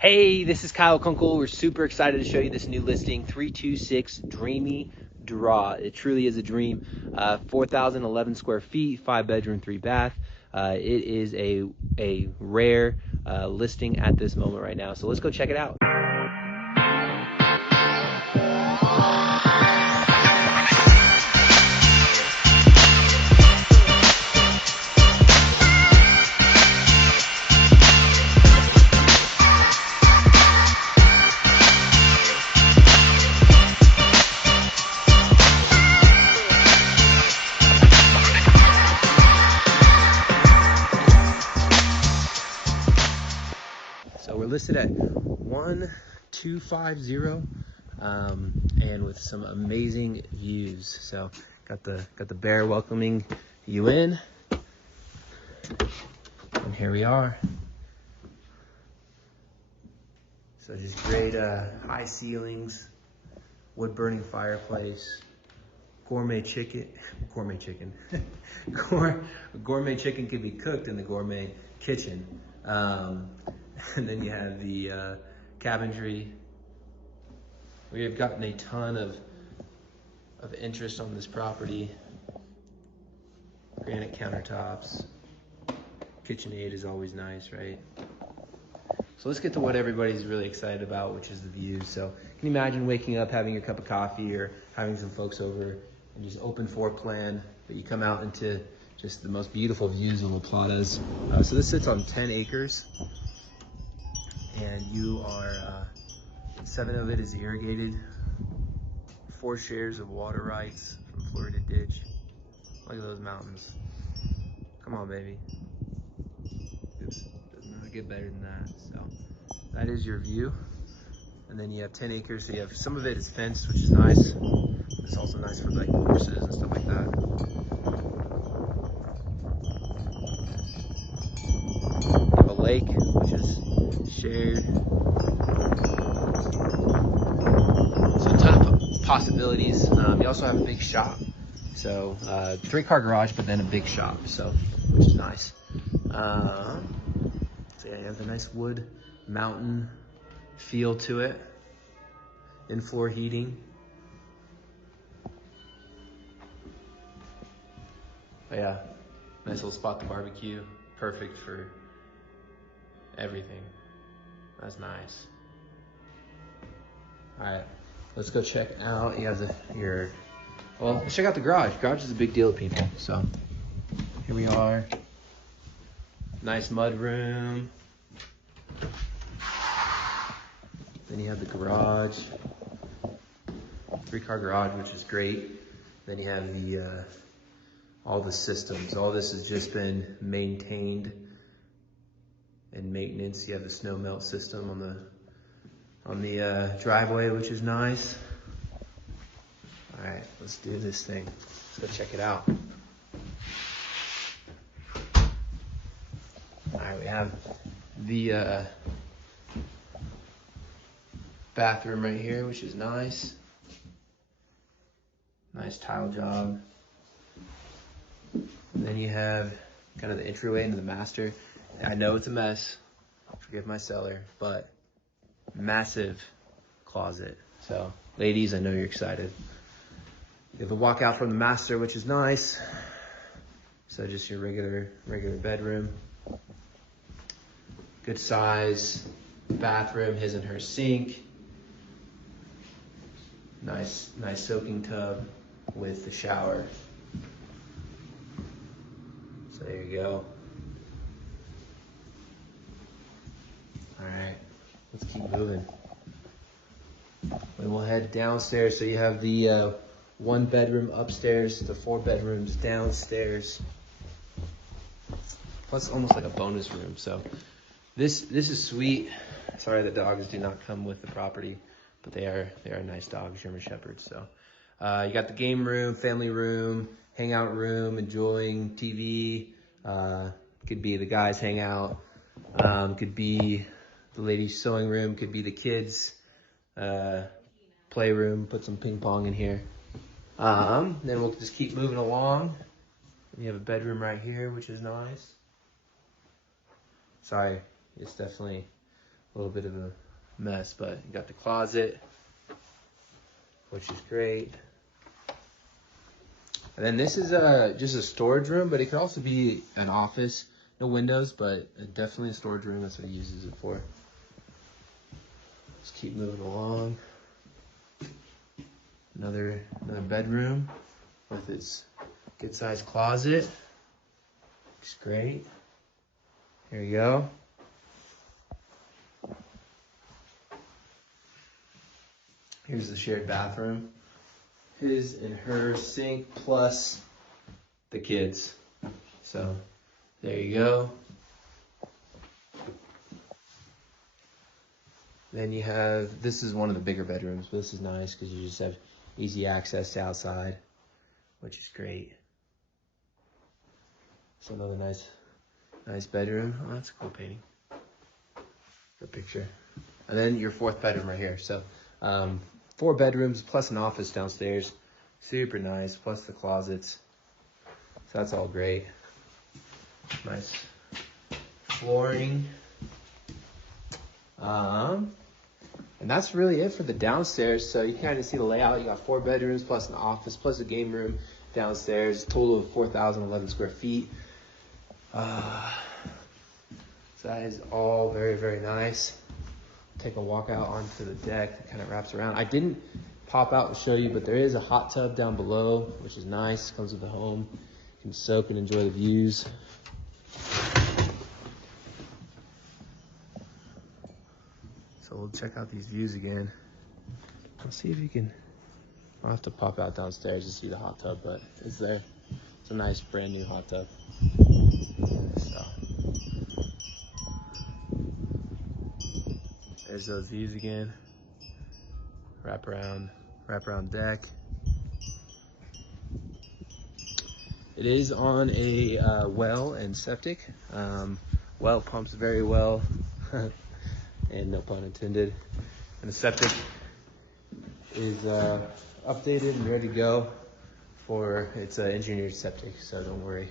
Hey, this is Kyle Kunkel. We're super excited to show you this new listing, 326 Dreamy Draw. It truly is a dream. 4,011 square feet, 5 bedroom, 3 bath. It is a rare listing at this moment right now. So let's go check it out. So we're listed at 1250 and with some amazing views. So got the bear welcoming you in, and here we are. So just great high ceilings, wood burning fireplace, gourmet chicken. Gourmet chicken can be cooked in the gourmet kitchen. And then you have the cabinetry. We have gotten a ton of interest on this property. Granite countertops. KitchenAid is always nice, right? So let's get to what everybody's really excited about, which is the views. So can you imagine waking up, having your cup of coffee, or having some folks over and just open floor plan, but you come out into just the most beautiful views of La Plata's. So this sits on 10 acres. And you are, 7 of it is irrigated, 4 shares of water rights from floor to ditch. Look at those mountains. Come on, baby. Oops, doesn't get better than that. So that is your view. And then you have 10 acres, so you have, some of it is fenced, which is nice. It's also nice for like horses and stuff like that. You have a lake, which is shared. So a ton of possibilities. You also have a big shop. So 3-car garage, but then a big shop, so which is nice. So yeah, you have the nice wood mountain feel to it. In-floor heating. But yeah, nice little spot to barbecue. Perfect for everything. That's nice. All right, let's go check out. You have well, let's check out the garage. Garage is a big deal to people. So here we are. Nice mud room. Then you have the garage. 3-car garage, which is great. Then you have the all the systems. All this has just been maintained and maintenance. You have the snow melt system on the driveway, which is nice. All right, let's do this thing. Let's go check it out. All right, we have the bathroom right here, which is nice. Nice tile job. And then you have kind of the entryway into the master. I know it's a mess, forgive my cellar, but massive closet. So ladies, I know you're excited. You have a walkout from the master, which is nice. So just your regular bedroom. Good size bathroom, his and her sink. Nice soaking tub with the shower. So there you go. All right, let's keep moving. And we'll head downstairs. So you have the 1 bedroom upstairs, the 4 bedrooms downstairs, plus almost like a bonus room. So this is sweet. Sorry, the dogs do not come with the property, but they are nice dogs, German Shepherds. So you got the game room, family room, hangout room, enjoying TV. Could be the guys hangout. Could be the ladies' sewing room. Could be the kids' playroom. Put some ping pong in here. Then we'll just keep moving along. You have a bedroom right here, which is nice. Sorry, it's definitely a little bit of a mess, but you got the closet, which is great. And then this is just a storage room, but it could also be an office. No windows, but definitely a storage room. That's what he uses it for. Let's keep moving along. Another bedroom with its good sized closet. Looks great. Here you go. Here's the shared bathroom. His and her sink plus the kids. So there you go. Then you have, this is one of the bigger bedrooms, but this is nice because you just have easy access to outside, which is great. So another nice bedroom. Oh, that's a cool painting. Good picture. And then your fourth bedroom right here. So 4 bedrooms plus an office downstairs. Super nice, plus the closets. So that's all great. Nice flooring. And that's really it for the downstairs. So you kind of see the layout. You got 4 bedrooms plus an office plus a game room downstairs. Total of 4,011 square feet. So that is all very, very nice. Take a walk out onto the deck that kind of wraps around. I didn't pop out and show you, but there is a hot tub down below, which is nice. Comes with the home. You can soak and enjoy the views. So we'll check out these views again. Let's see if you can. I'll have to pop out downstairs to see the hot tub, but it's there. It's a nice brand new hot tub. So there's those views again. Wrap around deck. It is on a well and septic. Well pumps very well, and no pun intended. And the septic is updated and ready to go for its engineered septic, so don't worry.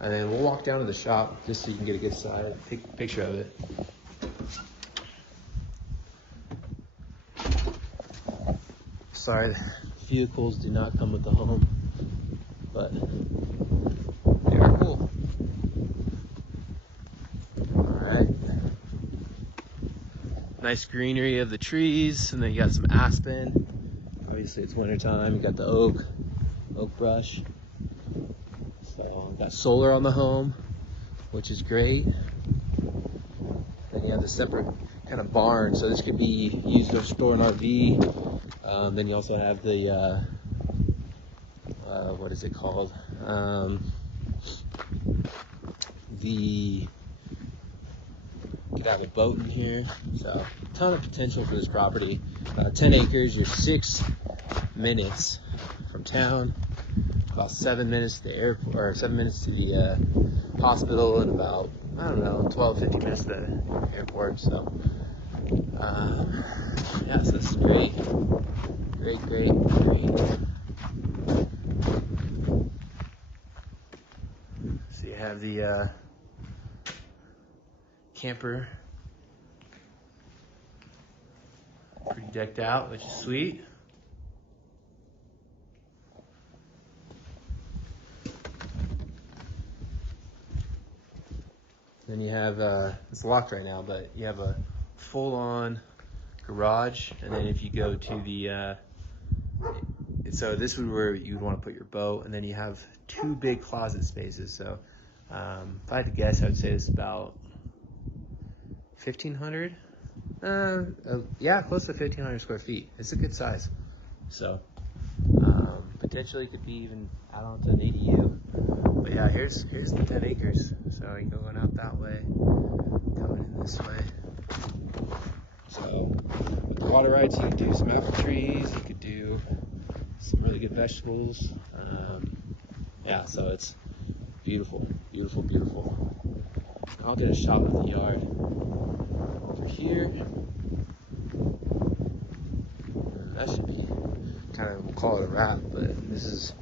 And then we'll walk down to the shop just so you can get a good side picture of it. Sorry, vehicles do not come with the home, but they are cool. Alright. Nice greenery of the trees, and then you got some aspen. Obviously it's winter time. You got the oak brush. So got solar on the home, which is great. Then you have the separate kind of barn, so this could be used to store an RV. Then you also have the what is it called? You could have a boat in here. So a ton of potential for this property. 10 acres. You're 6 minutes from town. About 7 minutes to the airport, or 7 minutes to the hospital, and about, I don't know, 12, 15 minutes to the airport. So yeah, so this is great. Great. So you have the camper pretty decked out, which is sweet. Then you have, it's locked right now, but you have a full-on garage, and then if you go to the, so this is where you'd want to put your boat, and then you have 2 big closet spaces. So if I had to guess, I would say it's about 1,500. Yeah, close to 1,500 square feet. It's a good size. So potentially could be even out onto an ADU. But yeah, here's the 10 acres. So you go going out that way, coming in this way. So with the water rights, you could do some apple trees. You could do some really good vegetables. Yeah, so it's beautiful. Out to the shop with the yard. Over here, that should be kind of, we'll call it a wrap, but this is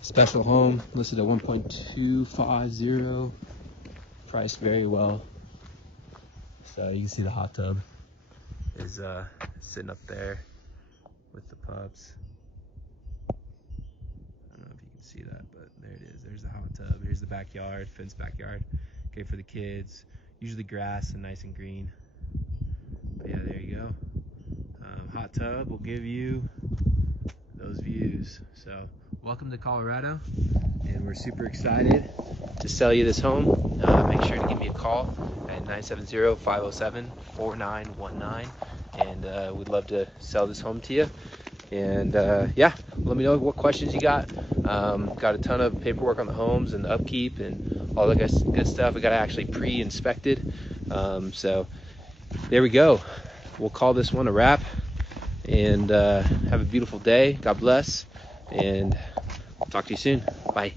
a special home listed at 1.250, priced very well. So you can see the hot tub is sitting up there with the pups. I don't know if you can see that, but there it is. There's the hot tub. Here's the backyard, fenced backyard. Okay, for the kids. Usually grass and nice and green. But yeah, there you go. Hot tub will give you those views. So welcome to Colorado, and we're super excited to sell you this home. Make sure to give me a call at 970-507-4919, and we'd love to sell this home to you. And yeah, let me know what questions you got. Got a ton of paperwork on the homes and the upkeep and all the good stuff. We got actually pre-inspected. So there we go. We'll call this one a wrap, and have a beautiful day. God bless, and talk to you soon. Bye.